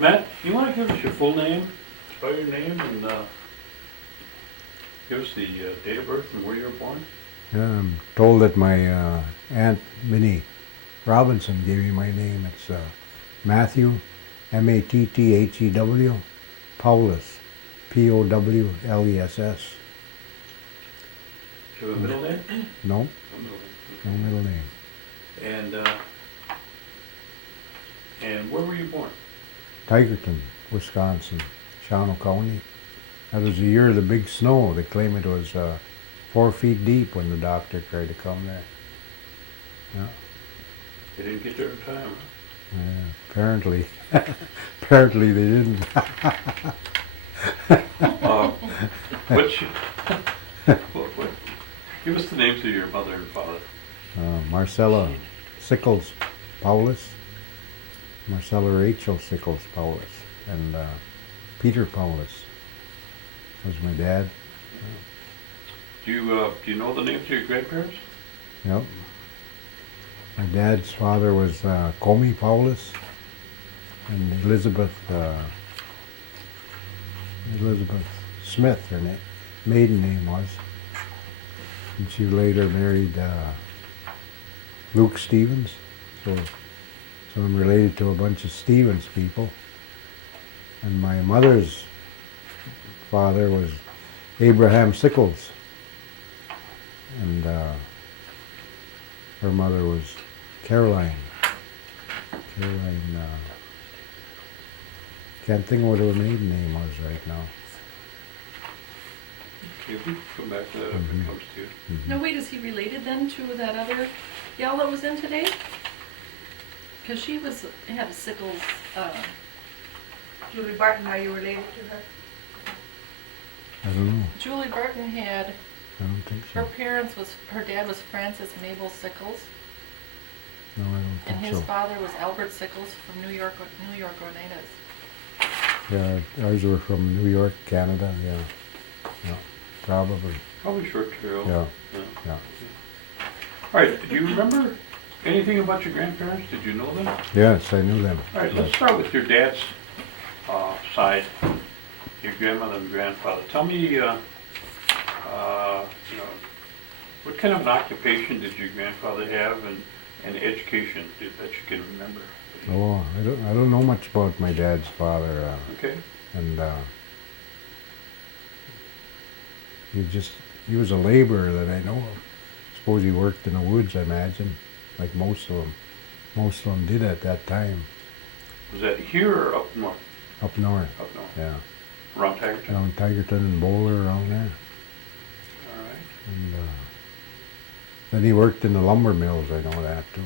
Matt, you want to give us your full name, spell your name, and give us the date of birth and where you were born? I'm told that my Aunt Minnie Robinson gave me my name. It's Matthew, Matthew, Powless, Powless. Do you have a middle name? No, No middle no name. middle name. And where were you born? Tigerton, Wisconsin, Shawano County. That was the year of the big snow. They claim it was 4 feet deep when the doctor tried to come there. Yeah. You didn't get there in time, Apparently, apparently they didn't. huh? Which, what, give us the names of your mother and father. Marcella Sickles Powless, Marcella Rachel Sickles Powless, and Peter Powless was my dad. Do you know the names of your grandparents? Yep. My dad's father was Comey Powless, and Elizabeth Smith, her maiden name was. And she later married Luke Stevens. So I'm related to a bunch of Stevens people. And my mother's father was Abraham Sickles. And her mother was Caroline. Can't think of what her maiden name was right now. Okay, we can come back to that if it comes to you. No, wait, is he related then to that other gal that was in today? Because she had a sickles, Julie Barton, are you related to her? I don't know. Julie Barton had, I don't think so. her dad was Francis Mabel Sickles, No, I don't and think his so. father was Albert Sickles from New York, Oneidas. Yeah, ours were from New York, Canada. Yeah, probably. Probably short trail. Yeah, Yeah. yeah. All right, do you remember anything about your grandparents? Did you know them? Yes, I knew them. All right, let's start with your dad's side, your grandmother and grandfather. Tell me, what kind of an occupation did your grandfather have, and education that you can remember? Oh, I don't know much about my dad's father. Okay. And he was a laborer that I know of. Suppose he worked in the woods, I imagine, like most of them. Most of them did at that time. Was that here or up north? Up north. Up north. Yeah. Around Tigerton? Around Tigerton and Bowler, around there. All right. And then he worked in the lumber mills, I know that too.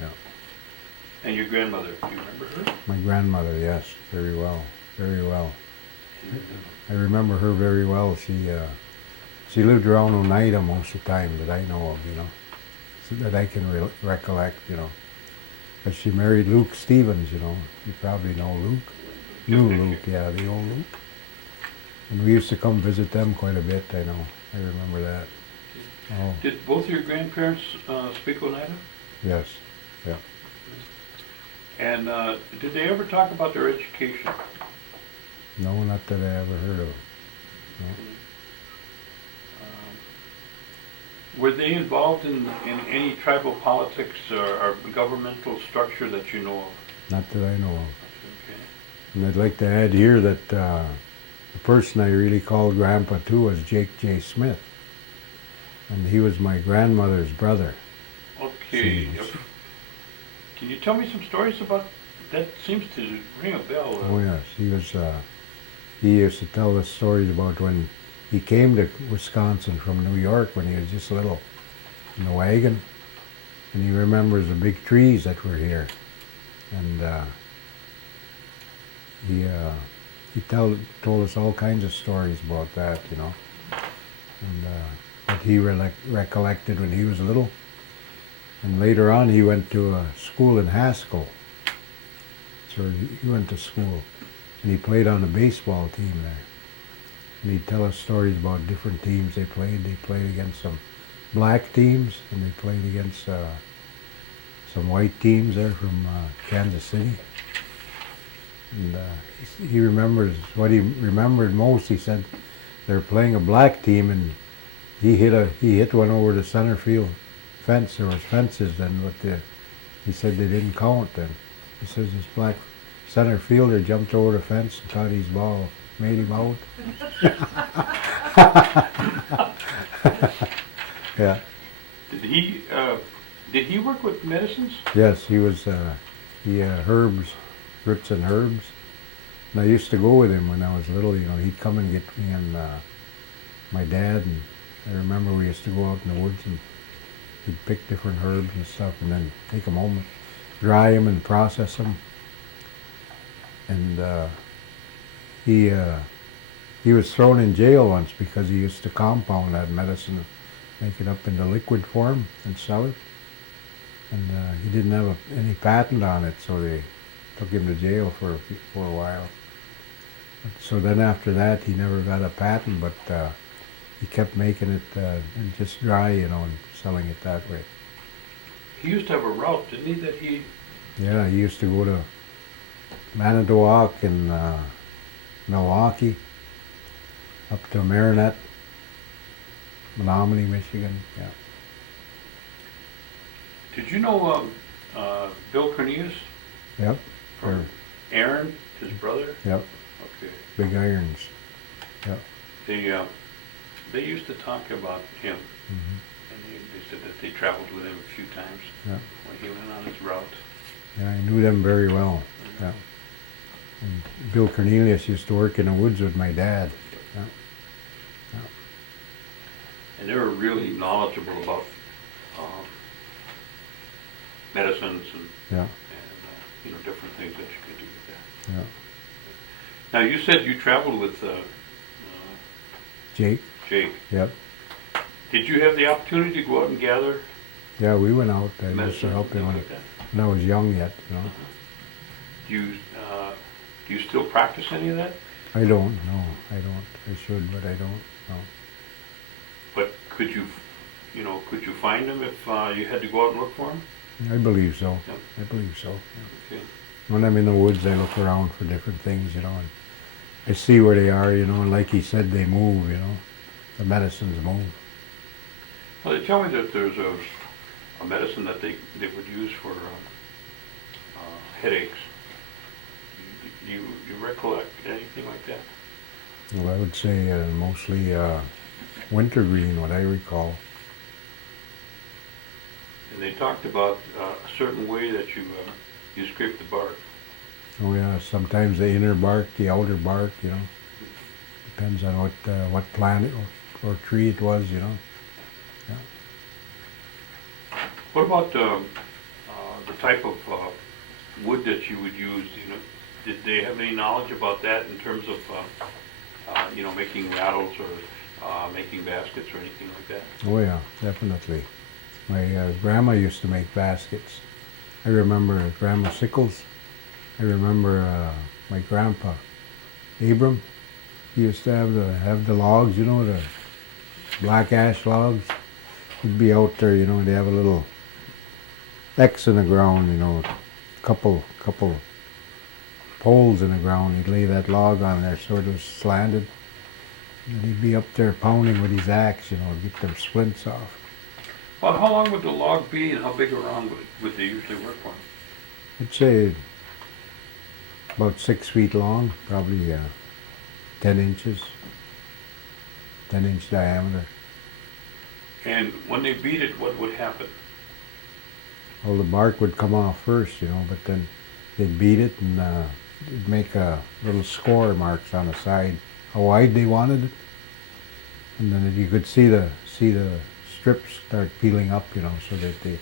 Yeah. And your grandmother, do you remember her? My grandmother, yes, very well, very well. I remember her very well. She lived around Oneida most of the time that I know of, so that I can recollect, But she married Luke Stevens, You probably know Luke. Knew Luke, yeah, the old Luke. And we used to come visit them quite a bit, I know. I remember that. Oh, Did both your grandparents speak Oneida? yes, yeah. And did they ever talk about their education? No, not that I ever heard of. No. Were they involved in any tribal politics or governmental structure that you know of? Not that I know of. Okay. And I'd like to add here that the person I really called Grandpa too was Jake J. Smith. And he was my grandmother's brother. Okay. Seems. Can you tell me some stories about that? Seems to ring a bell. Oh yes, he used to tell us stories about when he came to Wisconsin from New York when he was just little in the wagon. And he remembers the big trees that were here. And he told us all kinds of stories about that, And that he recollected when he was little. And later on he went to a school in Haskell. So he went to school. And he played on a baseball team there. And he'd tell us stories about different teams they played. They played against some black teams, and they played against some white teams there from Kansas City. And he remembers what he remembered most. He said they were playing a black team, and he hit one over the center field fence. There was fences, and he said they didn't count. Then he says this black center fielder jumped over the fence and caught his ball, made him out. Yeah. Did he work with medicines? Yes, he was. He herbs, roots and herbs. And I used to go with him when I was little. You know, he'd come and get me and my dad. And I remember we used to go out in the woods and he'd pick different herbs and stuff, and then take them home and dry them and process them. And he was thrown in jail once because he used to compound that medicine, make it up into liquid form and sell it. And he didn't have any patent on it, so they took him to jail for a while. So then after that, he never got a patent, but he kept making it just dry, you know, and selling it that way. He used to have a route, didn't he? Yeah, he used to go to Manitowoc and Milwaukee, up to Marinette, Menominee, Michigan. Yeah. Did you know Bill Cornelius? Yep. From Aaron, his brother? Yep. Okay. Big Irons. Yep. They used to talk about him, Mm-hmm. and they said that they traveled with him a few times Yep. when he went on his route. Yeah, I knew them very well. Yeah. And Bill Cornelius used to work in the woods with my dad. Yeah. Yeah. And they were really knowledgeable about medicines and Yeah. different things that you could do with that. Yeah. Now you said you traveled with Jake. Jake. Yep. Did you have the opportunity to go out and gather Yeah, we went out. I used to medicine help and him things like that? when I was young yet. You know. Do you still practice any of that? I don't. No, I don't. I should, but I don't. No. But could you find them if you had to go out and look for them? I believe so. Yep. I believe so. Yeah. Okay. When I'm in the woods, I look around for different things, you know, and I see where they are, you know, and like he said, they move, you know. The medicines move. Well, they tell me that there's a medicine that they would use for headaches. Do you recollect anything like that? Well, I would say mostly wintergreen, what I recall. And they talked about a certain way that you scrape the bark. Oh yeah, sometimes the inner bark, the outer bark, you know. Depends on what plant or tree it was, you know. Yeah. What about the type of wood that you would use? Did they have any knowledge about that in terms of making rattles or making baskets or anything like that? Oh yeah, definitely. My grandma used to make baskets. I remember Grandma Sickles. I remember my grandpa Abram. He used to have the logs, you know, the black ash logs. He'd be out there, you know, and they have a little X in the ground, you know, couple poles in the ground. He'd lay that log on there so it was slanted. And he'd be up there pounding with his axe, you know, get them splints off. Well, how long would the log be, and how big around would they usually work on? I'd say about 6 feet long, probably 10 inches, 10-inch diameter. And when they beat it, what would happen? Well, the bark would come off first, you know, but then they'd beat it and it'd make little score marks on the side, how wide they wanted it. And then you could see the strips start peeling up, you know, so that they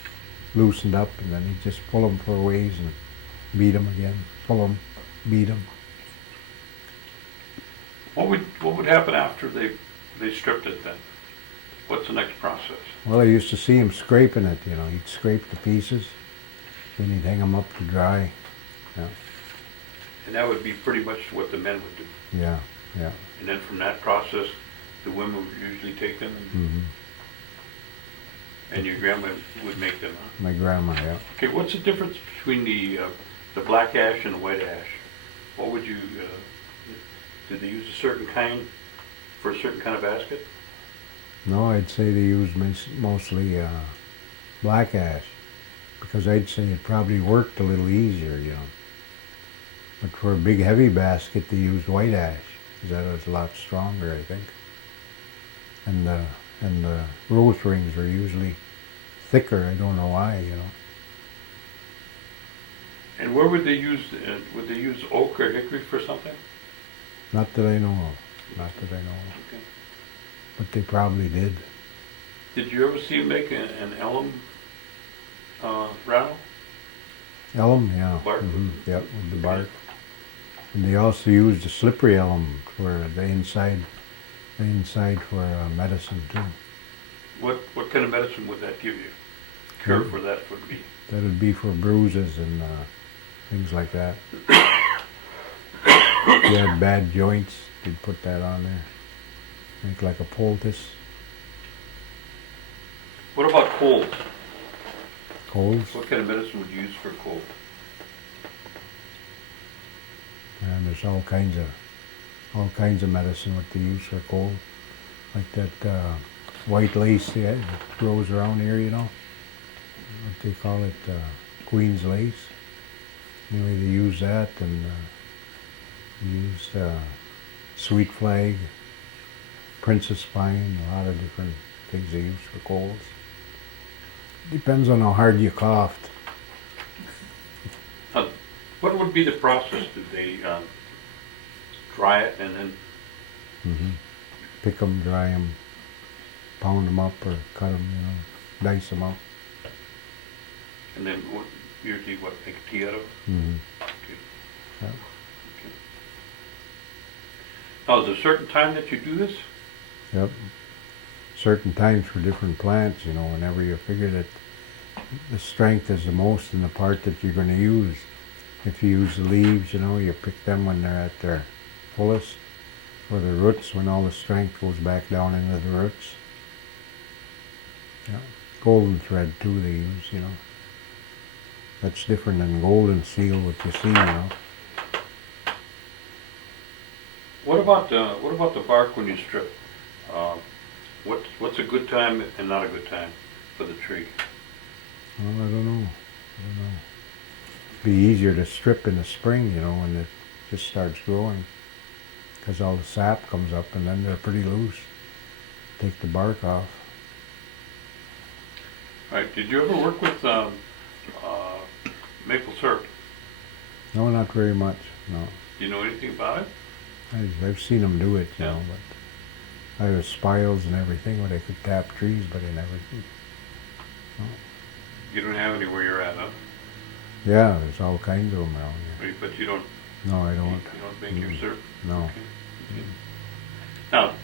loosened up, and then he'd just pull them for a ways and beat them again, pull them, beat them. What would happen after they stripped it then? What's the next process? Well, I used to see him scraping it, you know, he'd scrape the pieces, then he'd hang them up to dry. Yeah, And that would be pretty much what the men would do. yeah, yeah. And then from that process, the women would usually take them, Hmm. and your grandma would make them. Huh? My grandma, yeah. Okay, what's the difference between the black ash and the white ash? what would you, did they use a certain kind for a certain kind of basket? No, I'd say they used mostly black ash, because I'd say it probably worked a little easier, you know. But for a big heavy basket, they used white ash, because that was a lot stronger, I think. And the rose rings are usually thicker. I don't know why, you know. And where would they use oak or hickory for something? Not that I know of. Not that I know of. Okay. But they probably did. Did you ever see them make an elm rattle? Elm, yeah. Bark? Yep, with the bark. And they also used the slippery elm for the inside for medicine too. What kind of medicine would that give you? Cure for that would be? That would be for bruises and things like that. If you had bad joints, they'd put that on there. Make like a poultice. What about colds? Colds. What kind of medicine would you use for cold? And there's all kinds of medicine what they use for cold. Like that white lace that grows around here, you know. What they call it, Queen's lace. Anyway, they use that, and they used sweet flag, princess pine, a lot of different things they use for colds. Depends on how hard you coughed. What would be the process? Did they dry it and then? Pick them, dry them, pound them up, or cut them, you know, dice them up. And then usually make a tea out of it? Okay. Yeah. Okay. Now, is there a certain time that you do this? Yep. Certain times for different plants, you know, whenever you figure that the strength is the most in the part that you're going to use. If you use the leaves, you know, you pick them when they're at their fullest. For the roots, when all the strength goes back down into the roots. Yeah. Golden thread too they use, you know. That's different than golden seal, what you see, you know. What about the bark when you strip? What's a good time and not a good time for the tree? Well, I don't know. It'd be easier to strip in the spring, you know, when it just starts growing. Because all the sap comes up and then they're pretty loose. Take the bark off. All right. Did you ever work with maple syrup? No, not very much, no. Do you know anything about it? I've seen them do it, you Yeah. know, but I have spiles and everything where they could tap trees, but they never did. No. You don't have any where you're at, huh? Yeah, there's all kinds of them around here. But you don't. No, I You don't. don't make your syrup. No. Okay. Okay. Now,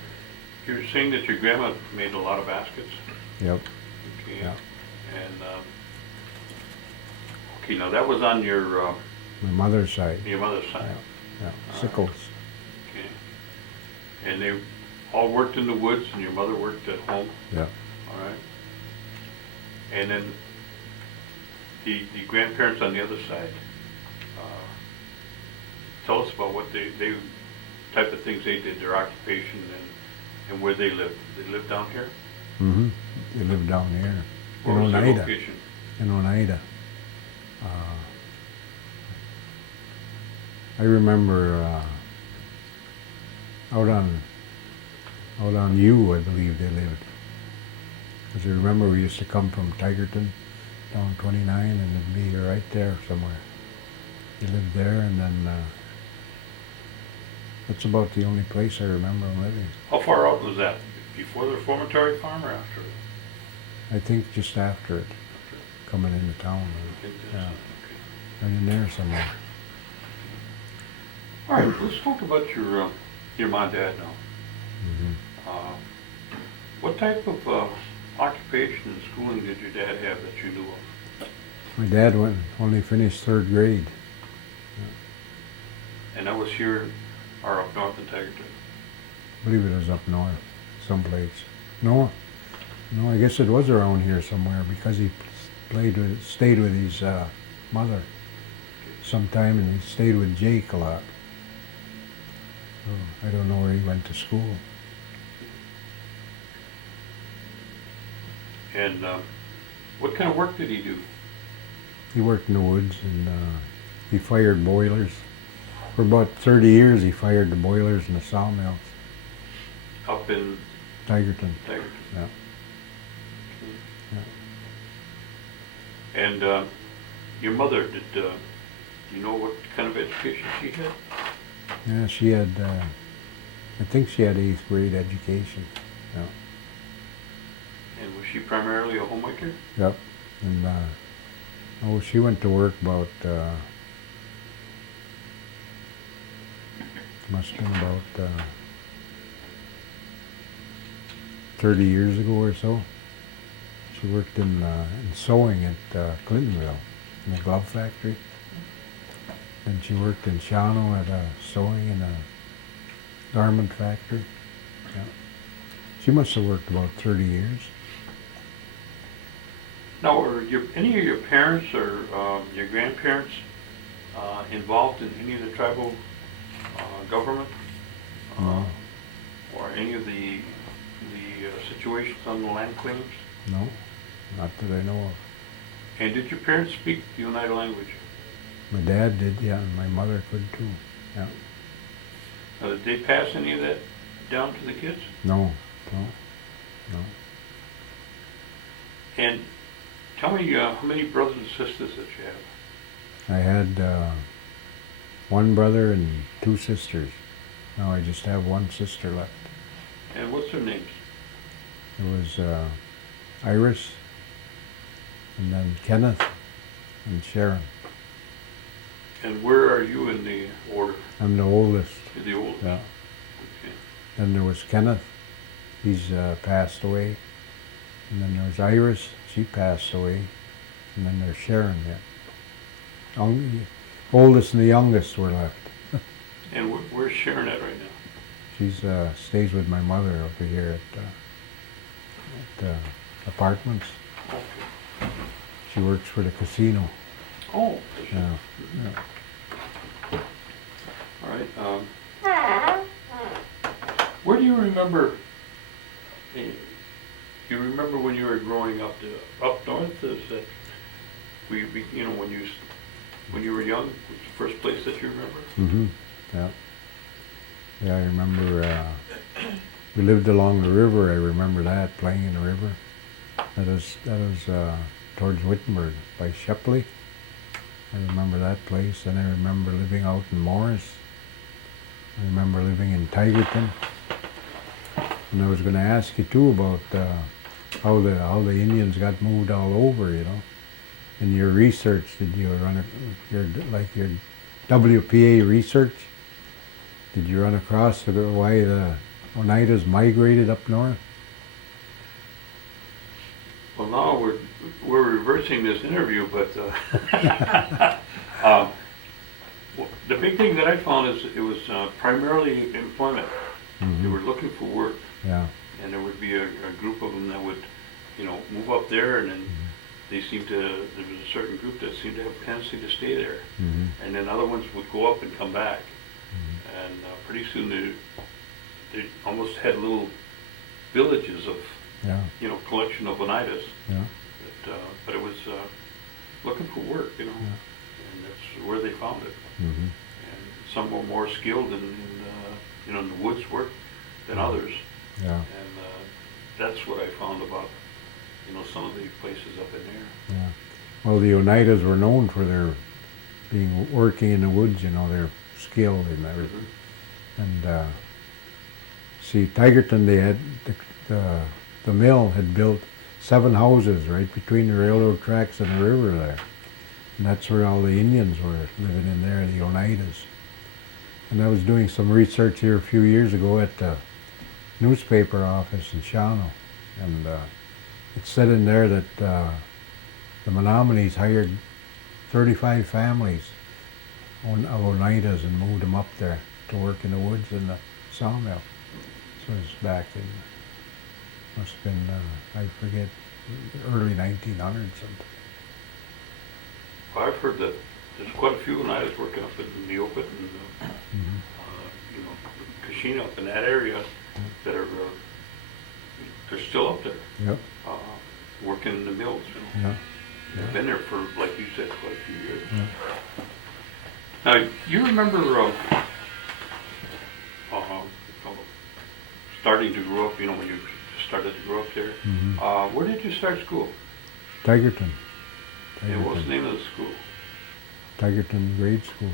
you're saying that your grandma made a lot of baskets. Yep. Okay. Yeah. And okay, now that was on your My mother's side. mother's side. Yeah. All Sickles. Okay. And they all worked in the woods, and your mother worked at home. Yeah. All right. And then the grandparents on the other side. Tell us about what they type of things they did, their occupation, and where they lived. They lived down here. Mm-hmm. They live down here. Where was their Oneida. location? In Oneida. I remember out on U, I believe they lived. Because I remember we used to come from Tigerton down 29, and it'd be right there somewhere. They lived there, and then that's about the only place I remember them living. How far out was that? Before the reformatory farm or after it? I think just after it, coming into town. Yeah, Okay. right in there somewhere. All right, let's talk about your mom and dad now. Mm-hmm. What type of occupation and schooling did your dad have that you knew of? My dad only finished 3rd grade. And that was here or up north in Tigerton? I believe it was up north, someplace. No, I guess it was around here somewhere because he stayed with his mother sometime, and he stayed with Jake a lot. So I don't know where he went to school. And what kind of work did he do? He worked in the woods and he fired boilers. For about 30 years he fired the boilers in the sawmills. Up in Tigerton. Tigerton. Yeah. And your mother, did you know what kind of education she had? Yeah, she had, I think she had 8th grade education. Yeah. And was she primarily a homemaker? Yep. And she went to work about, must have been about 30 years ago or so. She worked in sewing at Clintonville, in a glove factory. And she worked in Shawano at sewing in a garment factory. Yeah. She must have worked about 30 years. Now, were any of your parents or your grandparents involved in any of the tribal government? No. Or any of the situations on the land claims? No, not that I know of. And did your parents speak the Oneida language? My dad did, yeah, and my mother could too. Yeah. Did they pass any of that down to the kids? No. And tell me how many brothers and sisters that you have? I had one brother and 2 sisters. Now I just have 1 sister left. And what's their names? It was Iris, and then Kenneth, and Sharon. And where are you in the order? I'm the oldest. You're the oldest? Yeah. Okay. Then there was Kenneth. He's passed away. And then there's Iris. She passed away. And then there's Sharon yet. Oldest and the youngest were left. And where's Sharon at right now? She's stays with my mother over here at apartments. Okay. She works for the casino. Oh. Yeah. Yeah. All right. Where do you remember? You remember when you were growing up up north? Is that you know when you were young? Was the first place that you remember? Mm-hmm. Yeah. Yeah, I remember we lived along the river. I remember that, playing in the river. That was towards Wittenberg by Shepley. I remember that place, and I remember living out in Morris. I remember living in Tigerton. And I was going to ask you too about how the Indians got moved all over, you know. In your research, did you run your WPA research? Did you run across why the Oneidas migrated up north? Well, now we're reversing this interview, but the big thing that I found is it was primarily employment. Mm-hmm. They were looking for work. Yeah. And there would be a group of them that would, you know, move up there, and then there was a certain group that seemed to have a tendency to stay there. Mm-hmm. And then other ones would go up and come back. Mm-hmm. And pretty soon they almost had little villages of, Yeah. you know, collection of Oneidas. Yeah. But it was looking for work, you know, and that's where they found it. Mm-hmm. And some were more skilled in you know, in the woods work than others. Yeah. And that's what I found about, you know, some of the places up in there. Yeah. Well, the Oneidas were known for their working in the woods, you know, their skill and everything. And see, Tigerton, they had the mill had built 7 houses right between the railroad tracks and the river there. And that's where all the Indians were living in there, the Oneidas. And I was doing some research here a few years ago at the newspaper office in Shawano. And it said in there that the Menominees hired 35 families of Oneidas and moved them up there to work in the woods in the sawmill. So it was back in, must have been, I forget, early 1900s something. Well, I've heard that there's quite a few Oneidas working up in the open, and you know, machine up in that area that are, they're still up there, Yep. working in the mills, you know. Yeah. They've been there for, like you said, quite a few years. Yeah. Now, you remember starting to grow up, you know, when you started to grow up there? Mhm. Where did you start school? Tigerton. And what was the Tigerton. name of the school? Tigerton Grade School.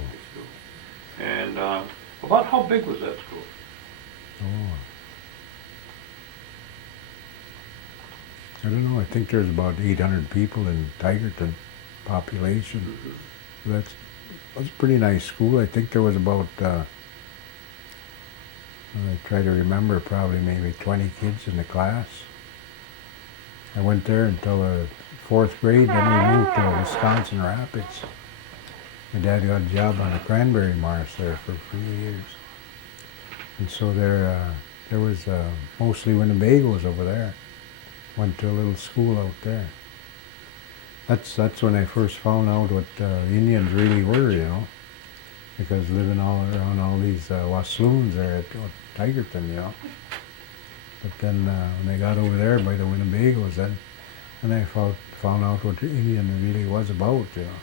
And about how big was that school? Oh. I don't know. I think there's about 800 people in Tigerton population. That's a pretty nice school. I think there was about, I try to remember, probably maybe 20 kids in the class. I went there until the 4th grade, then we moved to Wisconsin Rapids. My dad got a job on the cranberry marsh there for a few years. And so there was mostly Winnebagos over there. Went to a little school out there. That's when I first found out what Indians really were, you know, because living all around all these Wasloons there at Tigerton, you know. But then when I got over there by the Winnebagos, then I found out what the Indian really was about, you know.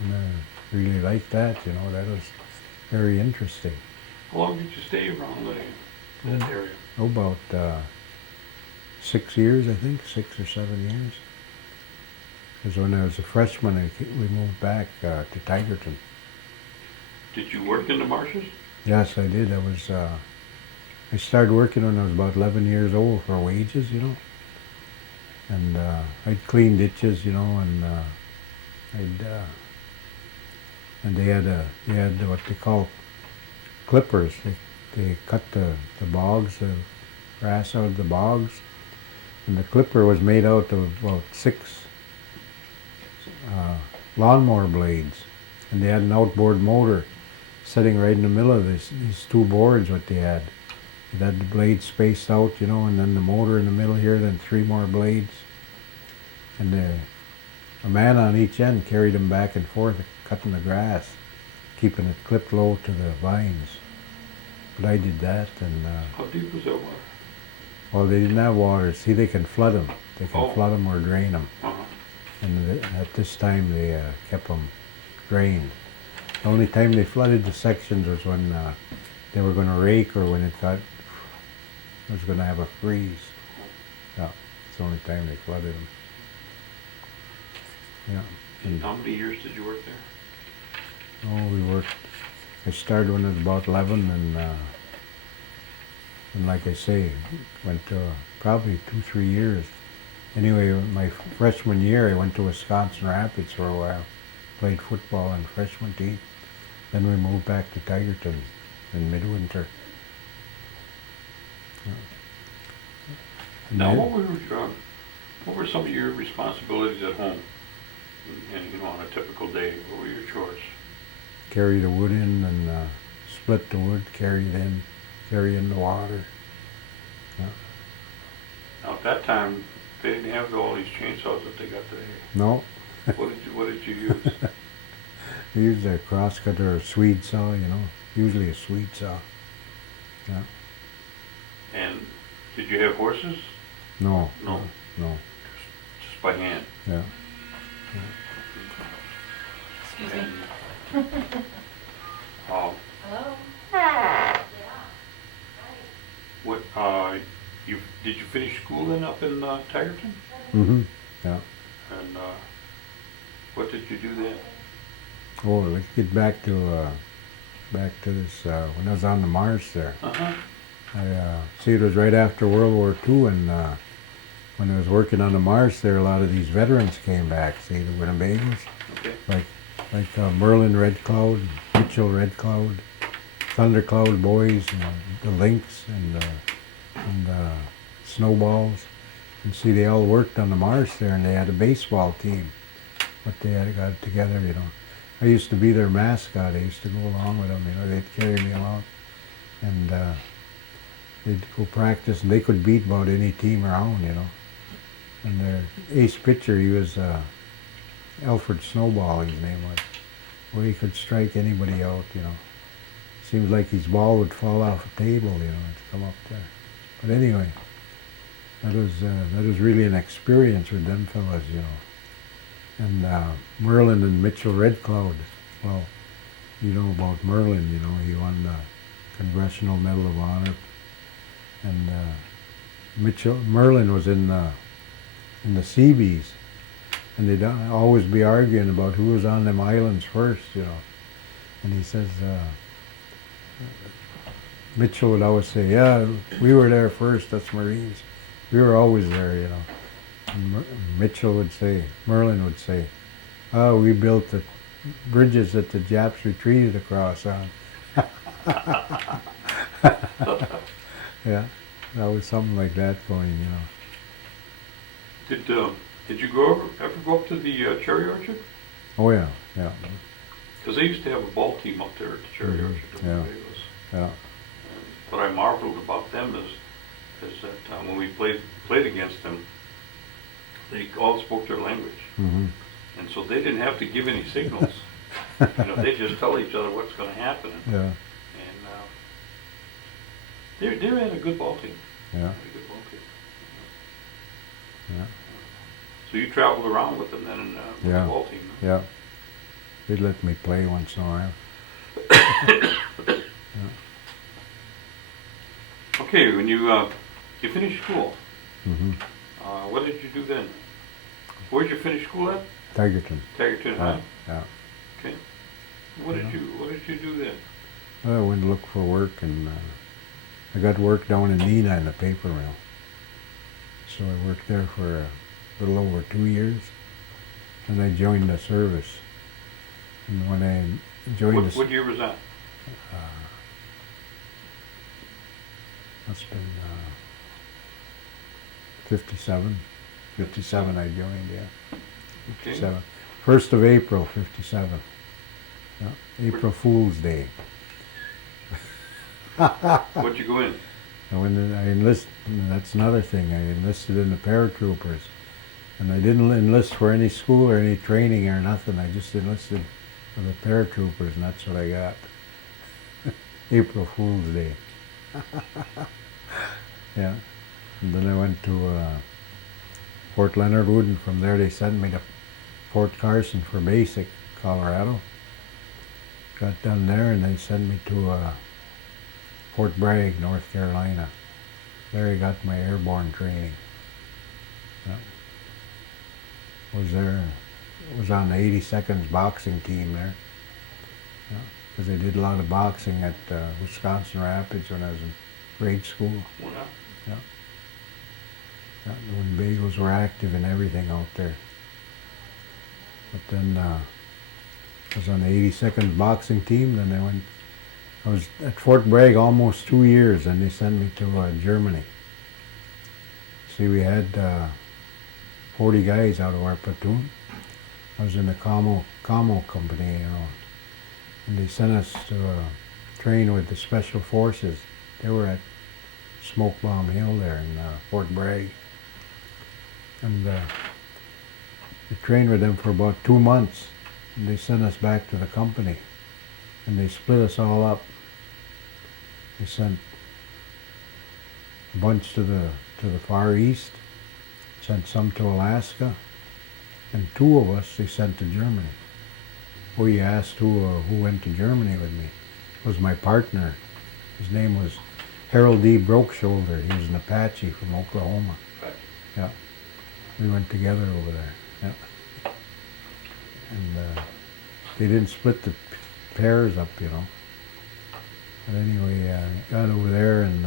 And I really liked that, you know. That was very interesting. How long did you stay around that area? About 6 years, I think, 6 or 7 years. Because when I was a freshman, we moved back to Tigerton. Did you work in the marshes? Yes, I did. I started working when I was about 11 years old for wages, you know. And I'd clean ditches, you know, and and they had what they call clippers. They cut the bogs, the grass out of the bogs, and the clipper was made out of about 6 lawnmower blades, and they had an outboard motor sitting right in the middle of these 2 boards. What they had, it had the blades spaced out, you know, and then the motor in the middle here, then 3 more blades, and a man on each end carried them back and forth, cutting the grass, keeping it clipped low to the vines. But I did that, and How deep was that water? well, they didn't have water. See, they can flood them. They can Oh. flood them or drain them. Uh-huh. And at this time, they kept them drained. The only time they flooded the sections was when they were going to rake, or when it was going to have a freeze. Yeah, it's the only time they flooded them. Yeah. And how many years did you work there? Oh, we worked. I started when I was about 11, and like I say, went to probably 2-3 years. Anyway, my freshman year, I went to Wisconsin Rapids for a while, played football on freshman team. Then we moved back to Tigerton in midwinter. Yeah. Now, Yeah. what were some of your responsibilities at home? And you know, on a typical day, what were your chores? Carry the wood in and split the wood, carry it in, carry in the water. Yeah. Now, at that time, they didn't have all these chainsaws that they got today. No, What did you use? we used a crosscutter or a Swede saw, you know, usually a Swede saw. Yeah. And did you have horses? No. No. No. Just by hand? Yeah. Excuse me. And, Hello? what, did you finish school then up in Tigerton? Mm-hmm. Yeah. And what did you do then? Oh, let's get back to this, when I was on the marsh there. Uh-huh. See, it was right after World War II, and when I was working on the marsh there, a lot of these veterans came back, see, the Winnebagos, Okay. like Merlin Red Cloud, Mitchell Red Cloud, Thundercloud Boys, and the Lynx, and Snowballs. And see, they all worked on the marsh there, and they had a baseball team, but they had got together, you know. I used to be their mascot. I used to go along with them, you know. They'd carry me along, and they'd go practice, and they could beat about any team around, you know. And their ace pitcher, he was Alfred Snowball, his name was. Well, he could strike anybody out, you know. seems like his ball would fall off a table, you know, to come up there. But anyway, that was really an experience with them fellas, you know. And Merlin and Mitchell Red Cloud, well, you know about Merlin, you know, he won the Congressional Medal of Honor. And Merlin was in the Seabees, and they'd always be arguing about who was on them islands first, you know. And he says, Mitchell would always say, yeah, we were there first, us Marines. We were always there, you know. And Mitchell would say, Merlin would say, oh, we built the bridges that the Japs retreated across on. Yeah, that was something like that going, you know. Did you ever go up to the cherry orchard? Oh yeah, yeah. Because they used to have a ball team up there at the cherry orchard. Yeah. And what I marveled about them is that when we played against them, they all spoke their language, Mm-hmm. and so they didn't have to give any signals. You know, they just tell each other what's going to happen. Yeah, And they had a good ball team. yeah, Had a good ball team. yeah, So you traveled around with them then with Yeah. the ball team. Huh? yeah. They'd let me play once in a while. Okay, when you finished school, Mm-hmm. what did you do then? Where'd you finish school at? Tigerton. Tagerton High. Yeah. Okay. What did you do then? Well, I went to look for work, and I got work down in Neenah in the paper mill. So I worked there for a little over 2 years, and I joined the service. And when I joined What year was that? must have been 57. 57 I joined, yeah. Okay. 57. 1st of April, 57. Yeah. April Fool's Day. What'd you go in? And when I enlisted, that's another thing, I enlisted in the paratroopers. And I didn't enlist for any school or any training or nothing. I just enlisted for the paratroopers, and that's what I got. April Fool's Day. Yeah. And then I went to Fort Leonard Wood, and from there they sent me to Fort Carson for basic, Colorado. Got done there, and they sent me to Fort Bragg, North Carolina. There I got my airborne training. Yeah. Was on the 82nd boxing team there. Because I did a lot of boxing at Wisconsin Rapids when I was in grade school. Well, Yeah. Yeah, the Winnebagos were active in everything out there. But then I was on the 82nd boxing team, then I was at Fort Bragg almost 2 years, and they sent me to Germany. See, we had 40 guys out of our platoon. I was in the Commo company, you know, and they sent us to train with the Special Forces. They were at Smoke Bomb Hill there in Fort Bragg. And we trained with them for about 2 months, and they sent us back to the company, and they split us all up. They sent a bunch to the Far East, sent some to Alaska, and 2 of us they sent to Germany. Well, you asked who went to Germany with me. It was my partner. His name was Harold D. Brokeshoulder. He was an Apache from Oklahoma. Yeah. We went together over there. Yeah. And they didn't split the pairs up, you know. But anyway, got over there, and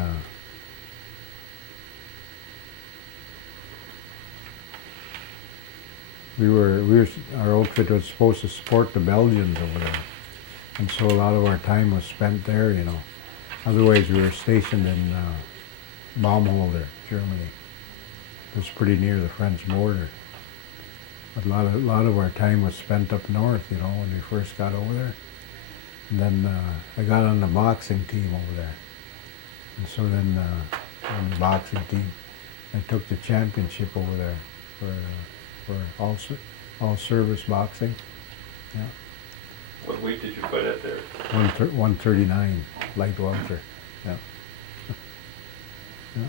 our outfit was supposed to support the Belgians over there, and so a lot of our time was spent there, you know. Otherwise, we were stationed in Baumholder, Germany. It was pretty near the French border. But a lot of our time was spent up north, you know, when we first got over there. And then I got on the boxing team over there. And so then on the boxing team, I took the championship over there for all service boxing. Yeah. What weight did you fight at there? 139. light welter. Yeah. Yeah.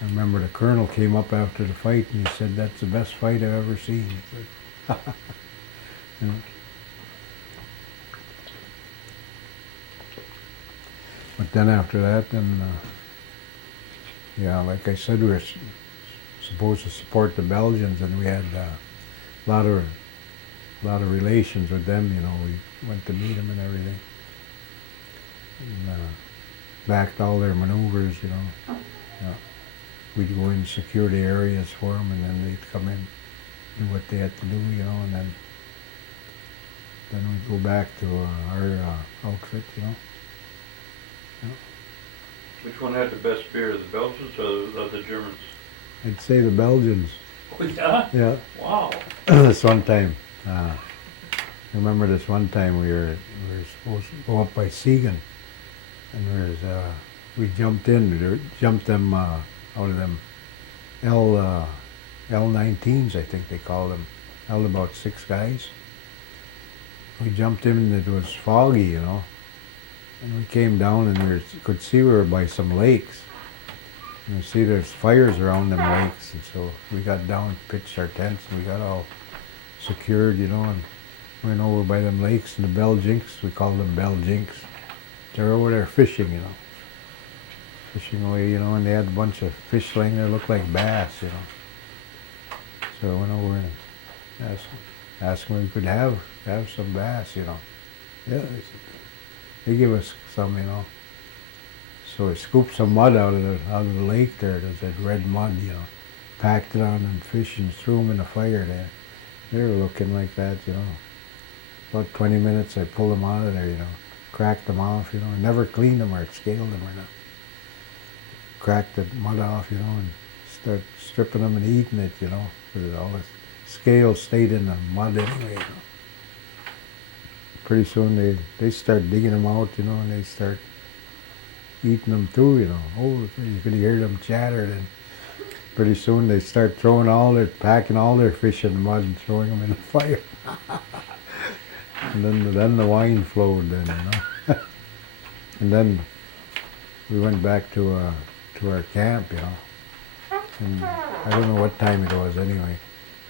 I remember the colonel came up after the fight and he said, "That's the best fight I've ever seen." He said. Yeah. But then after that, yeah, like I said, we were supposed to support the Belgians, and we had a lot of relations with them. You know, we went to meet them and everything, and backed all their maneuvers. You know, yeah. We'd go in security areas for them, and then they'd come in, do what they had to do. You know, and then we'd go back to our outfit. You know. Yeah. Which one had the best beer, the Belgians or the Germans? I'd say the Belgians. Oh, yeah? Yeah. Wow. This one time, I remember this one time we were supposed to go up by Siegen, and we jumped them out of them L19s, I think they call them. Held about 6 guys. We jumped in and it was foggy, you know. And we came down and we could see we were by some lakes. And we see there's fires around them lakes. And so we got down, pitched our tents, and we got all secured, you know, and went over by them lakes. And the Belgians, we call them Belgians, they're over there fishing, you know. Fishing away, you know, and they had a bunch of fish laying there, looked like bass, you know. So I went over and asked them if we could have some bass, you know. Yeah, they said, they give us some, you know. So I scooped some mud out of the lake there. There's that red mud, you know. Packed it on them fish and threw them in the fire there. They were looking like that, you know. About 20 minutes, I pulled them out of there, you know. Cracked them off, you know. Never cleaned them or scaled them or nothing. Cracked the mud off, you know, and start stripping them and eating it, you know. Because all the scales stayed in the mud anyway, you know. Pretty soon they start digging them out, you know, and they start eating them too, you know. Oh, you could hear them chatter. Then pretty soon they start packing all their fish in the mud and throwing them in the fire. And then the wine flowed then, you know. And then we went back to our camp, you know. And I don't know what time it was anyway.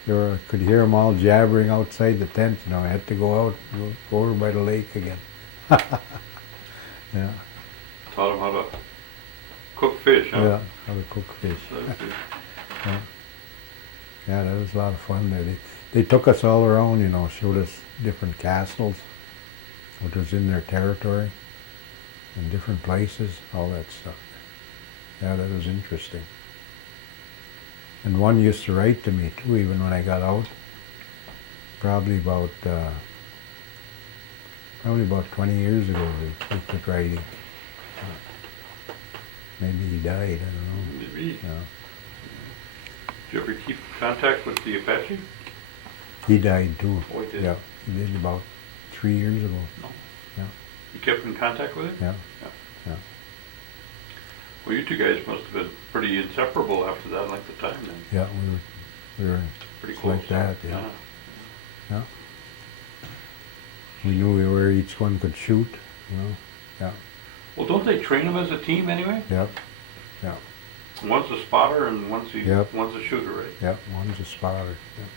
I could hear them all jabbering outside the tent, you know. I had to go out, go over by the lake again. Yeah. Taught them how to cook fish, huh? Yeah, how to cook fish. Yeah. Yeah, that was a lot of fun there. They took us all around, you know, showed us different castles, what was in their territory, and different places, all that stuff. Yeah, that was interesting. And one used to write to me too, even when I got out. Probably about 20 years ago, he quit writing. Maybe he died, I don't know. Maybe. Yeah. Did you ever keep contact with the Apache? He died too. Oh, he did? Yeah, he did about 3 years ago. No. Yeah. You kept in contact with him? Yeah. Yeah. Yeah. Well, you two guys must have been pretty inseparable after that length of time then. Yeah, we were Pretty just close. like that, yeah. Yeah. We knew where each one could shoot, you know. Yeah. Well, don't they train them as a team anyway? Yep. Yeah. One's a spotter and one's Yep. a shooter, right? Yep. One's a spotter. Yep.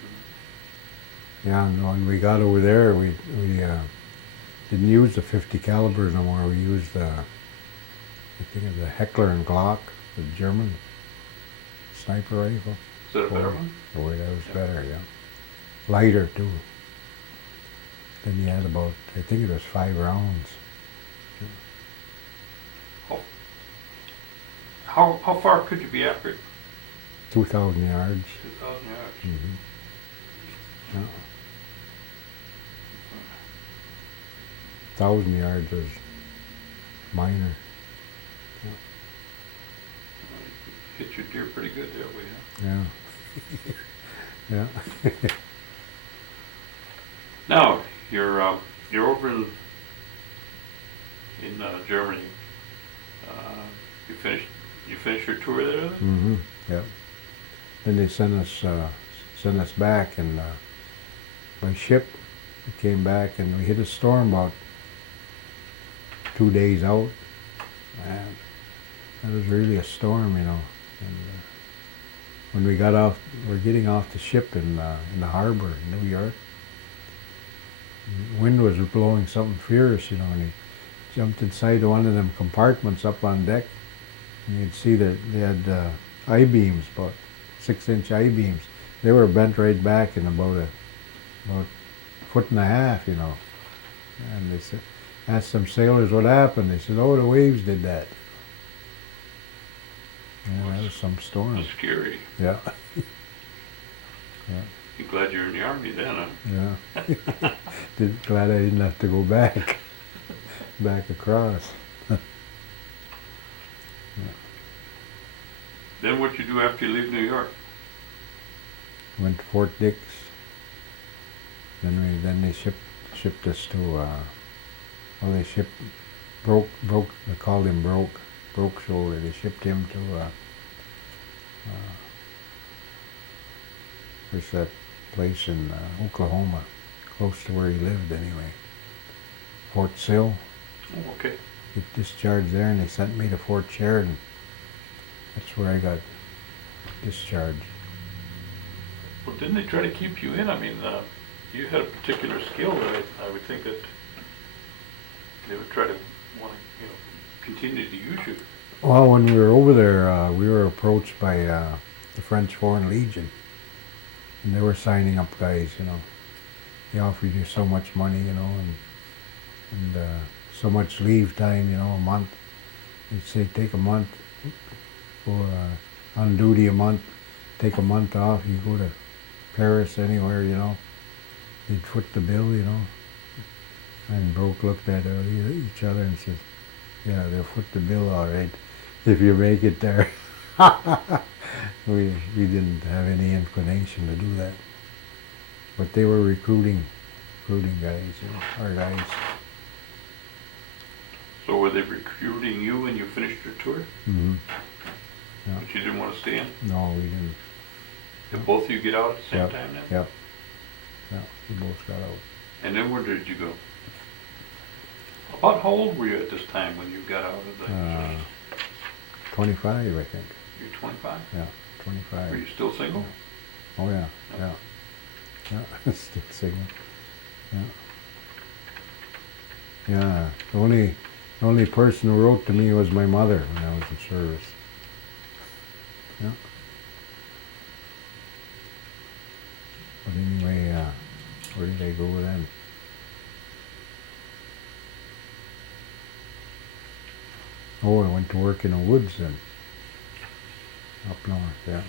Yeah, and when we got over there, we didn't use the 50 caliber no more. We used I think of the Heckler and Glock, the German sniper rifle. Is that a better one? Boy, that was better, yeah. Lighter too. Then he had about, I think it was 5 rounds. How far could you be accurate? 2,000 yards. 2,000 yards. Mm-hmm. Yeah. 1,000 yards was minor. Hit your deer pretty good that way, huh? Yeah. Yeah. Now you're over in Germany. You finished your tour there then? Mm-hmm. Yeah. Then they sent us back, and by ship we came back, and we hit a storm about 2 days out. Man, that was really a storm, you know. And when we got off, we're getting off the ship in the harbor in New York. The wind was blowing something fierce, you know, and he jumped inside one of them compartments up on deck, and you'd see that they had I-beams, about 6-inch I-beams. They were bent right back in about a foot and a half, you know. And they said, asked some sailors what happened. They said, "Oh, the waves did that." Yeah, that was some storm. That's scary. Yeah. You're glad you're in the Army then, huh? Yeah. Glad I didn't have to go back across. Then what you do after you leave New York? Went to Fort Dix. Then they shipped us to they broke, they called him broke shoulder. They shipped him to there's that place in Oklahoma, close to where he lived anyway. Fort Sill. Oh, okay. Get discharged there, and they sent me to Fort Sheridan. That's where I got discharged. Well, didn't they try to keep you in? I mean, you had a particular skill that I would think that they would try to want to, you know, continue to use you. Well, when we were over there, we were approached by the French Foreign Legion, and they were signing up guys, you know. They offered you so much money, you know, and so much leave time, you know, a month. They'd say, take a month, go on duty a month, take a month off, you go to Paris, anywhere, you know. They'd foot the bill, you know. And Broke looked at each other and said, "Yeah, they'll foot the bill all right if you make it there." We didn't have any inclination to do that. But they were recruiting guys, you know, our guys. So were they recruiting you when you finished your tour? Mm-hmm. Yeah. But you didn't want to stay in? No, we didn't. Did both of you get out at the same Yep. time then? Yep. Yeah, we both got out. And then where did you go? About how old were you at this time when you got out of the service? 25, I think. You're 25? Yeah, 25. Were you still single? Oh yeah, yeah. Yeah, still single. Yeah. Yeah, the only person who wrote to me was my mother when I was in service. Yeah. But anyway, where did I go then? Oh, I went to work in the woods then. Up north, yeah.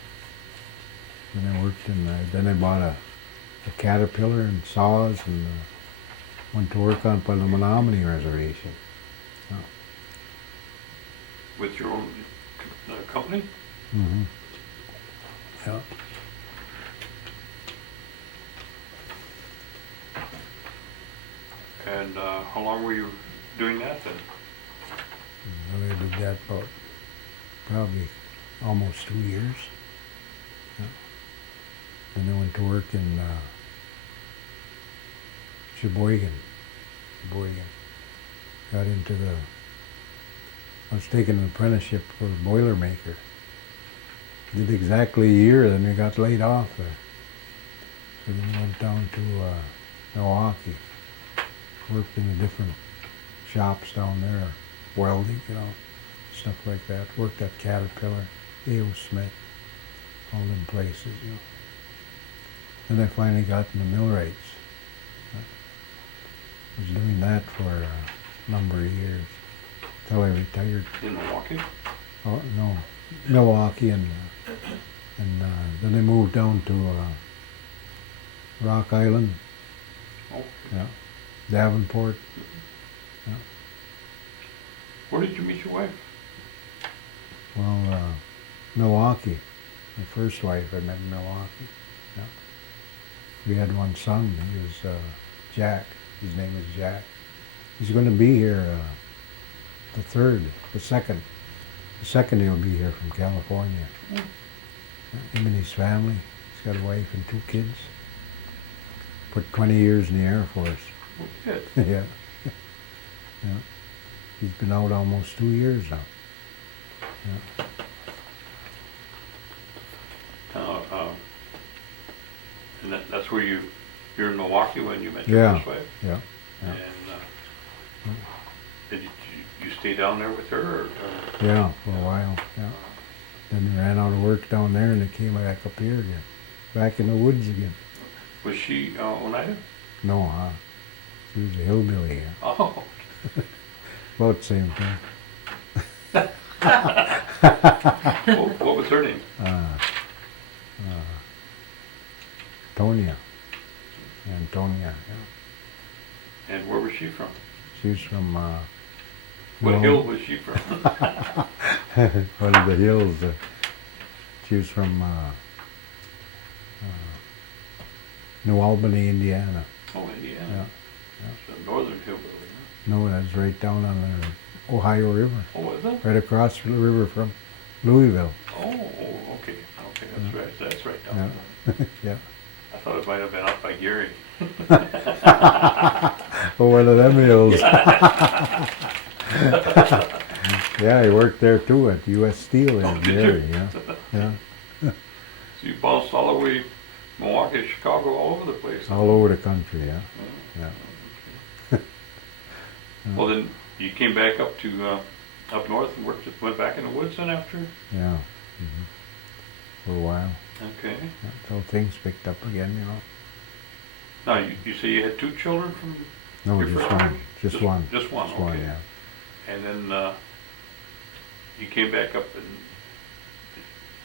Then I worked then I bought a caterpillar and saws and went to work on the Menominee Reservation. Yeah. With your own company? Mm-hmm. Yeah. And how long were you doing that then? Well, I did that about probably almost 2 years. Yeah. Then I went to work in Sheboygan. Got into I was taking an apprenticeship for a Boilermaker. Did exactly a year, then we got laid off there. So then I went down to Milwaukee. Worked in the different shops down there, welding, you know, stuff like that. Worked at Caterpillar, A.O. Smith, all them places, you know. Then I finally got into millwrights. I was doing that for a number of years, till I retired. In Milwaukee? Oh, no, Milwaukee, and then I moved down to Rock Island, Oh. yeah, Davenport. Yeah. Where did you meet your wife? Well, Milwaukee. My first wife I met in Milwaukee. Yeah. We had one son. He was Jack. His name is Jack. He's going to be here the second. The second he'll be here from California. Him and his family. He's got a wife and 2 kids. Put 20 years in the Air Force. Oh, good. Yeah. Yeah. He's been out almost 2 years now. Yeah. And that's where you're in Milwaukee when you met Yeah. your first wife? Yeah. Yeah. And did you stay down there with her? Or? Yeah, for a while. Yeah. Then we ran out of work down there, and they came back up here again, back in the woods again. Was she Oneida? No, she was a hillbilly. Yeah. Oh. About the same thing. What was her name? Antonia. Yeah. And where was she from? She's from. What hill was she from? One of the hills. She was from New Albany, Indiana. Oh, Indiana. Yeah. It's a northern hillbilly. Huh? No, that's right down on the Ohio River. Oh, is it? Right across the river from Louisville. Oh, okay. Okay, that's right. That's right down Yeah. there. Yeah. I thought it might have been up by Gary. Oh, one of them hills. Yeah, he worked there too at U.S. Steel in Oh, did Gary. you? Yeah. Yeah. So you bounced all the way Milwaukee, Chicago, all over the place. All over the country. Yeah. Oh, Yeah. well, then you came back up to up north and went back in the woods then after? Yeah. For a while. Okay. Until things picked up again, you know. Now, you say you had 2 children from No, your just first one. marriage? Just one. Just one, Just okay. one, yeah. And then you came back up and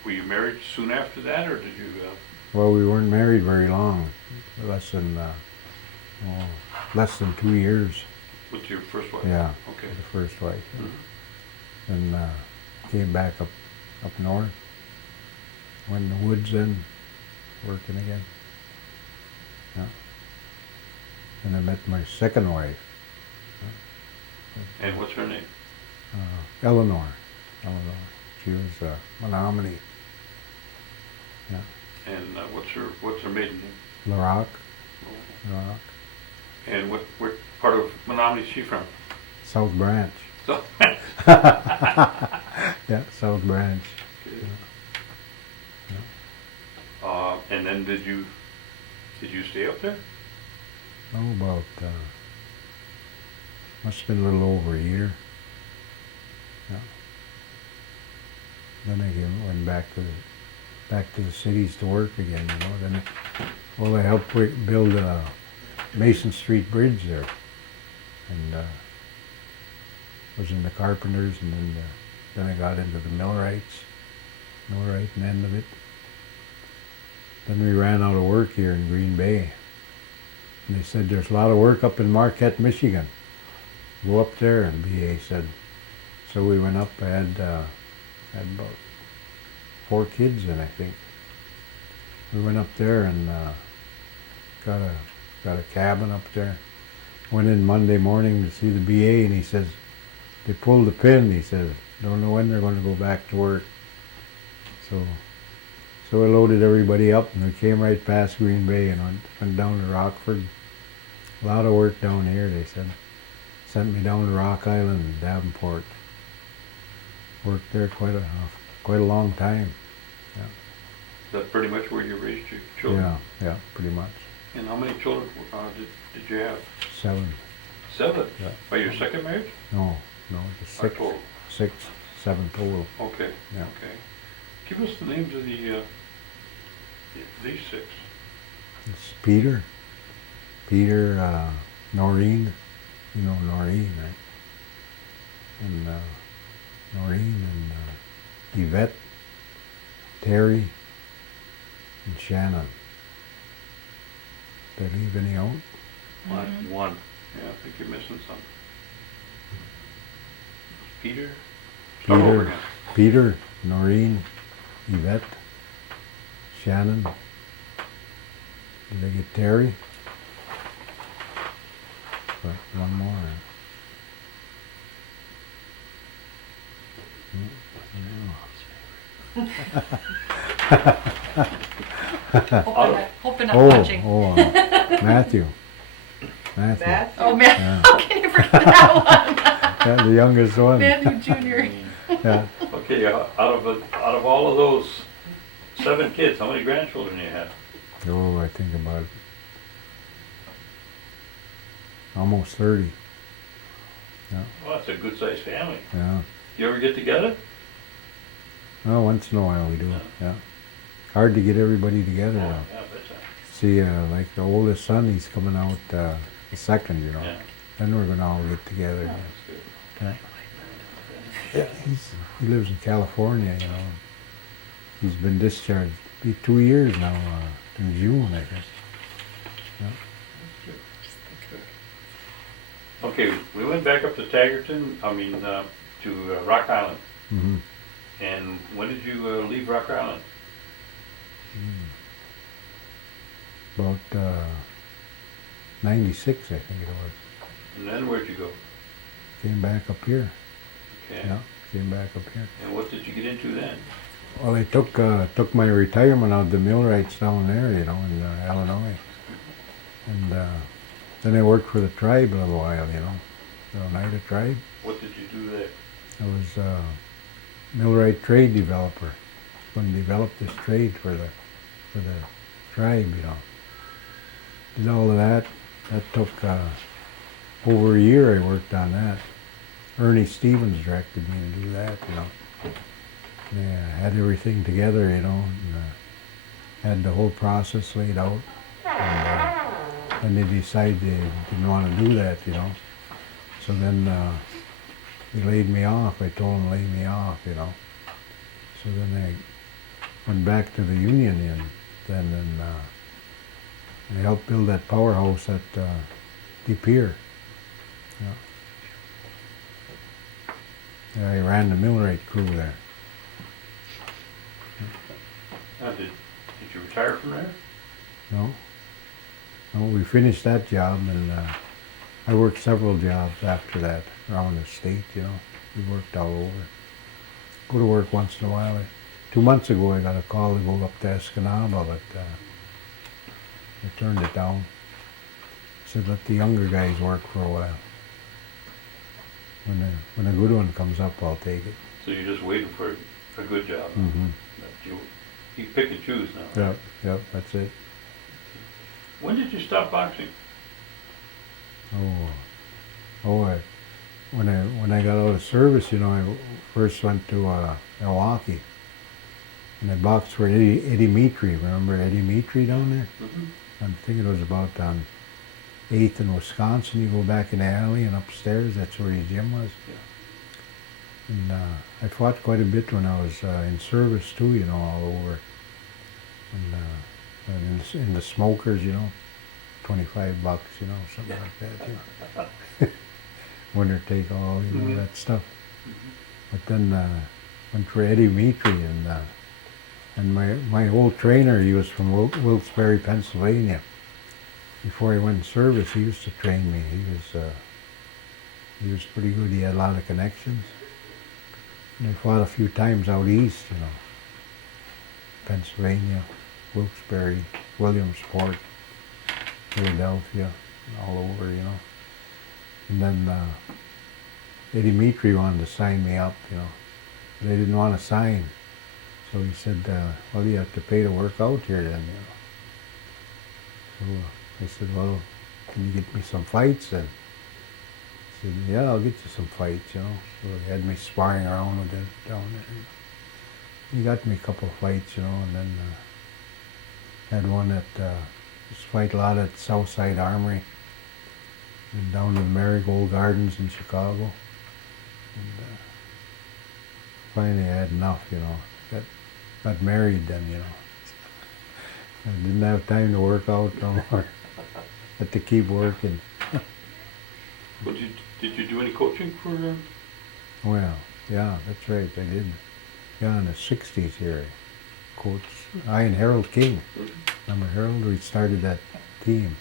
were you married soon after that, or did you? Well, we weren't married very long. Less than 2 years. With your first wife? Yeah. Okay. The first wife. Mhm. And came back up north. Went in the woods then, working again. Yeah. And I met my second wife, And what's her name? Eleanor. She was Menominee. Yeah. And what's her maiden name? LaRock. Oh. LaRock. And what part of Menominee is she from? South Branch. So, Yeah, South Branch. and then did you stay up there? Oh, about must have been a little over a year. Yeah. Then I went back to the cities to work again. You know. Then, I helped build a Mason Street Bridge there, and was in the carpenters, and then I got into the millwright end of it. Then we ran out of work here in Green Bay. And they said, there's a lot of work up in Marquette, Michigan. Go up there, and BA said. So we went up. I had about 4 kids in, I think. We went up there and got a cabin up there. Went in Monday morning to see the BA, and he says, they pulled the pin. He says, don't know when they're going to go back to work. So I loaded everybody up, and we came right past Green Bay and went down to Rockford. A lot of work down here, they said. Sent me down to Rock Island and Davenport. Worked there quite a long time. Yeah. Is that pretty much where you raised your children? Yeah, pretty much. And how many children did you have? 7. 7? Yeah. By your second marriage? No, just 6. Total. 6, 7 total. Okay. Yeah. Okay. Give us the names of these 6. It's Peter, Noreen, you know Noreen, right? And Noreen and Yvette, Terry, and Shannon. Did I leave any out? One. Yeah, I think you're missing some. Peter? Start over again. Peter, Noreen, Yvette, Shannon. Did I get Terry? But one more. Hoping not watching. Matthew. Matthew. Oh man, Yeah. how can you forget that one? Yeah, the youngest one. Matthew Junior. Yeah. Okay, out of all of those 7 kids, how many grandchildren do you have? Oh, I think about almost 30. Yeah, Well, that's a good-sized family. yeah. You ever get together? Well, once in a while we do. Yeah. Hard to get everybody together. Oh, Though. yeah, betcha. See, like the oldest son, he's coming out the second. You know. Yeah. Then we're gonna all get together. That's good. Yeah. Yeah. He lives in California. You know. He's been discharged. Be 2 years now. In June, I guess. Yeah. Okay, we went back up to to Rock Island. Mm-hmm. And when did you leave Rock Island? About 96, I think it was. And then where'd you go? Came back up here. Okay. Yeah, came back up here. And what did you get into then? Well, I took my retirement out of the millwrights down there, you know, in Illinois. And then I worked for the tribe a little while, you know, the Oneida tribe. What did you do there? I was a millwright trade developer. Going to develop this trade for the tribe, you know. Did all of that. That took over a year. I worked on that. Ernie Stevens directed me to do that, you know. Yeah, had everything together, you know, and had the whole process laid out. And they decided they didn't want to do that, you know. So then they laid me off. I told them to lay me off, you know. So then I went back to the union and I helped build that powerhouse at De Pere. Yeah. Yeah, I ran the millwright crew there. Did you retire from there? No. No, we finished that job, and I worked several jobs after that around the state, you know. We worked all over. Go to work once in a while. 2 months ago, I got a call to go up to Escanaba, but I turned it down. Said, let the younger guys work for a while. When a good one comes up, I'll take it. So you're just waiting for a good job. Mm-hmm. You pick and choose now. Yep, yep, that's it. When did you stop boxing? When I got out of service, you know, I first went to Milwaukee, and I boxed for Eddie Mitri. Remember Eddie Mitri down there? Mm-hmm. I'm thinking it was about 8th in Wisconsin. You go back in the alley and upstairs. That's where his gym was. Yeah. And I fought quite a bit when I was in service too. You know, all over. And in the smokers, you know, $25, you know, something like that. You know. Winner take all, you know, that stuff. But then went for Eddie Mitri, and my old trainer, he was from Wilkes-Barre, Pennsylvania. Before I went in service, he used to train me. He was pretty good. He had a lot of connections. And I fought a few times out east, you know, Pennsylvania, Wilkes-Barre, Williamsport, Philadelphia, all over, you know. And then Eddie Mitri wanted to sign me up, you know. But I didn't want to sign. So he said, well, you have to pay to work out here then, you know. So I said, well, can you get me some fights then? He said, yeah, I'll get you some fights, you know. So he had me sparring around with it down there. You know. He got me a couple of fights, you know, and then had one at, just fight a lot at Southside Armory. And down to the Marigold Gardens in Chicago. And finally I had enough, you know. Got married then, you know. I didn't have time to work out no more. Had to keep working. But did you do any coaching for? Well, yeah, that's right, I did. Yeah, in the 60s here. Coach, I and Harold King. Remember Harold? We started that team.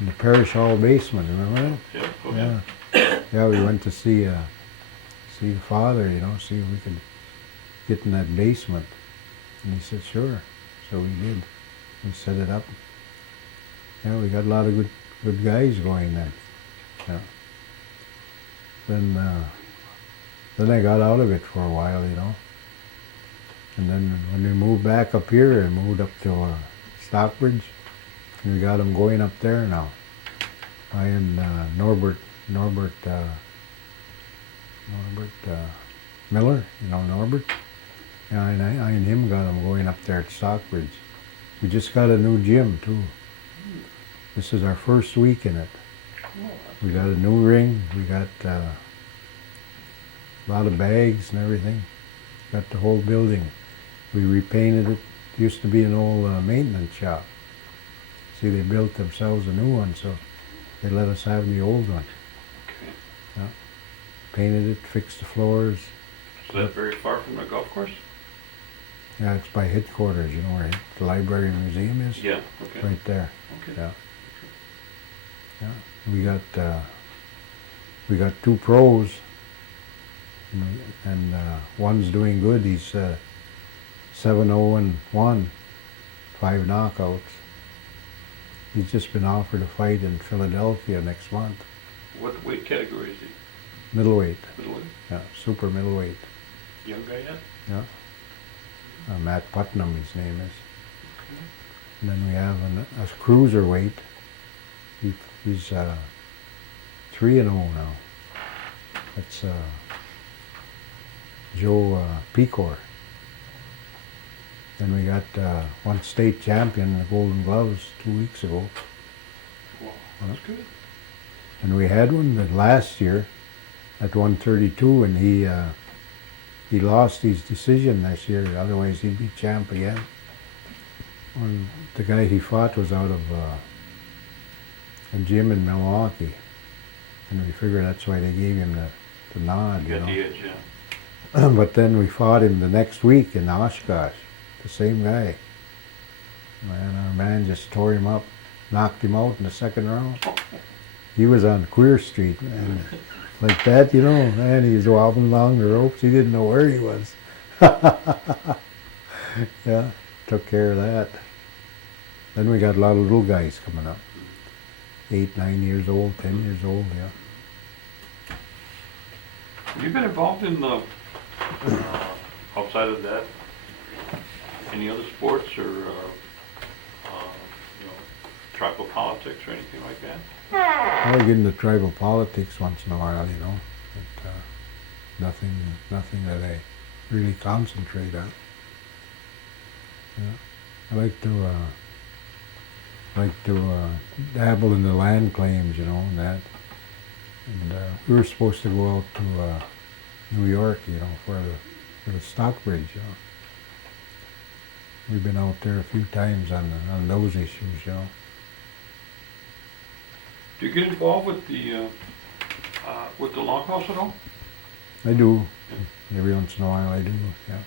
In the parish hall basement, remember that? Yeah. Okay. Yeah. Yeah, we went to see the father, you know, see if we could get in that basement. And he said, sure. So we did. We set it up. Yeah, we got a lot of good guys going then. Yeah. then I got out of it for a while, you know. And then when we moved back up here, I moved up to Stockbridge, and we got them going up there now. I and Norbert Miller, you know Norbert. Yeah, and I and him got them going up there at Stockbridge. We just got a new gym too. This is our first week in it. We got a new ring. We got a lot of bags and everything. Got the whole building. We repainted it. It used to be an old maintenance shop. See, they built themselves a new one, so they let us have the old one. Okay. Yeah. Painted it, fixed the floors. Is that very far from the golf course? Yeah, it's by headquarters, you know where the library and museum is? Yeah, okay. Right there. Okay. Yeah. Yeah. We got two pros, and one's doing good. He's 7-0-1, 5 knockouts. He's just been offered a fight in Philadelphia next month. What weight category is he? Middleweight. Middleweight? Yeah, super middleweight. Young guy yet? Yeah. Matt Putnam, his name is. And then we have a cruiserweight. He's 3-0 now. That's Joe Pecor. Then we got one state champion in the Golden Gloves 2 weeks ago. Wow, that's good. And we had one that last year at 132, and he lost his decision this year. Otherwise, he'd be champ again. The guy he fought was out of a gym in Milwaukee, and we figured that's why they gave him the nod. You You got know. the edge, yeah. But then we fought him the next week in Oshkosh, the same guy. Man, our man just tore him up, knocked him out in the second round. He was on Queer Street, man. Like that, you know, man, he was wobbling along the ropes. He didn't know where he was. Yeah, took care of that. Then we got a lot of little guys coming up. 8, 9 years old, 10 years old, yeah. Have you been involved in the, outside of that, any other sports or, tribal politics or anything like that? I get into tribal politics once in a while, you know, but nothing that I really concentrate on. Yeah. I like to dabble in the land claims, you know, and that. And we were supposed to go out to New York, you know, for the Stockbridge, you know. We've been out there a few times on those issues, you know. Do you get involved with the longhouse at all? I do. Every once in a while I do, yeah.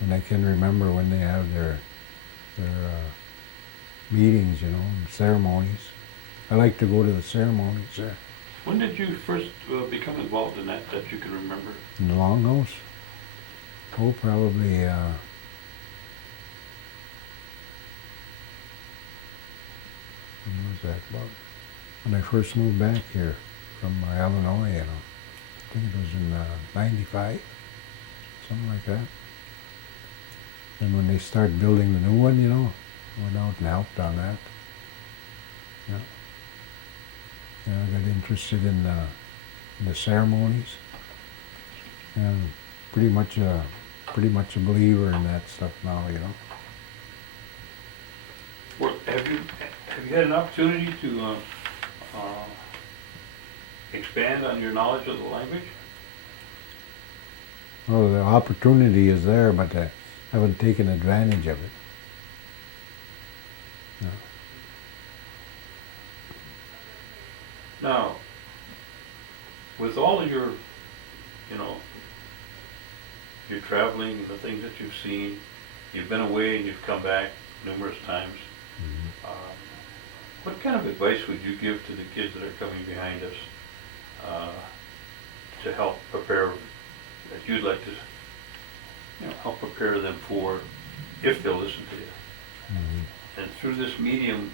And I can remember when they have their meetings, you know, and ceremonies. I like to go to the ceremonies there. When did you first become involved in that you can remember? In the longhouse? Oh, probably, when was that about? When I first moved back here from Illinois, you know. I think it was in 95, something like that. And when they start building the new one, you know, I went out and helped on that. Yeah. Yeah, I got interested in the ceremonies. And pretty much a believer in that stuff now, you know. Well, have you had an opportunity to expand on your knowledge of the language? Well, the opportunity is there, but I haven't taken advantage of it. No. Now, with all of your, your traveling, the things that you've seen, you've been away and you've come back numerous times. Mm-hmm. What kind of advice would you give to the kids that are coming behind us to help prepare, that you'd like to, help prepare them for, if they'll listen to you? Mm-hmm. And through this medium,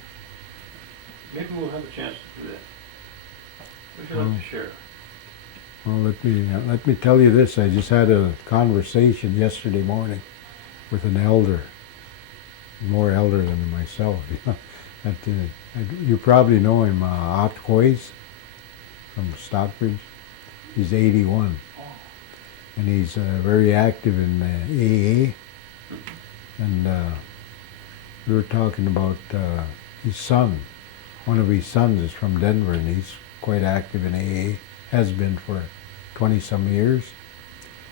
maybe we'll have a chance to do that. What would you like to share? Well, let me tell you this. I just had a conversation yesterday morning with an elder, more elder than myself. You probably know him, Ot Quays from Stockbridge. He's 81, and he's very active in AA. And we were talking about his son. One of his sons is from Denver, and he's quite active in AA. Has been for 20-some years.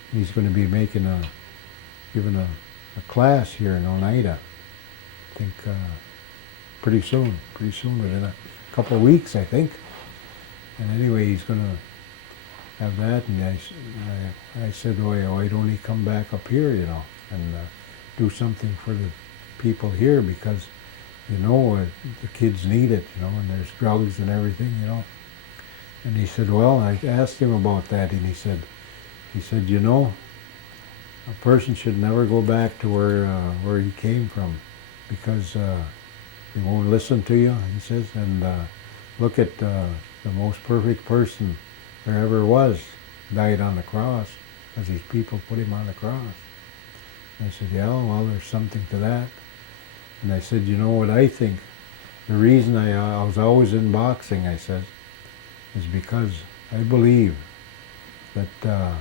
And he's going to be giving a class here in Oneida. I think pretty soon, within a couple of weeks, I think. And anyway, he's going to have that, and I said, why don't he come back up here, and do something for the people here, because, the kids need it, and there's drugs and everything, And he said, well, I asked him about that, and he said, a person should never go back to where he came from, because they won't listen to you, he says, and look at the most perfect person there ever was, died on the cross, because these people put him on the cross. And I said, yeah, well, there's something to that. And I said, you know what I think? The reason I was always in boxing, I said, is because I believe that the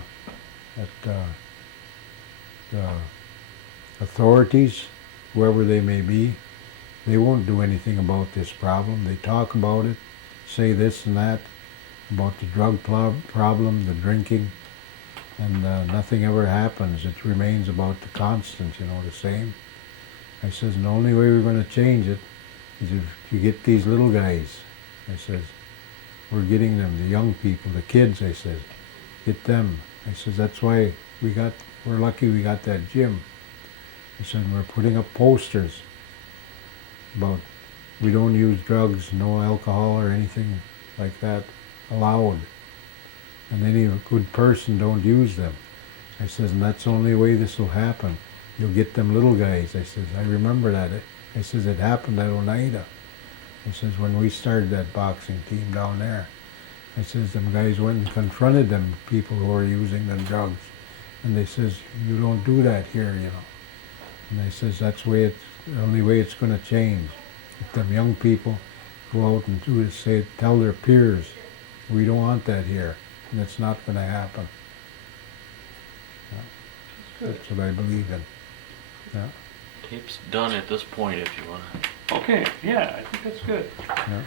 authorities, whoever they may be, they won't do anything about this problem. They talk about it, say this and that, about the drug problem, the drinking, and nothing ever happens. It remains about the constant, the same. I says, and the only way we're going to change it is if you get these little guys. I says, we're getting them, the young people, the kids, I says, get them. I says, that's why we're lucky we got that gym. I said, we're putting up posters about we don't use drugs, no alcohol or anything like that allowed. And any good person don't use them. I says, and that's the only way this will happen. You'll get them little guys. I says, I remember that. I says, it happened at Oneida. I says, when we started that boxing team down there. I says, them guys went and confronted them people who were using the drugs. And they says, you don't do that here, And I says, that's the only way it's going to change. If them young people go out and tell their peers, we don't want that here. And it's not going to happen. Yeah. That's what I believe in. Yeah. Tape's done at this point if you want to. Okay, yeah, I think that's good. Yeah.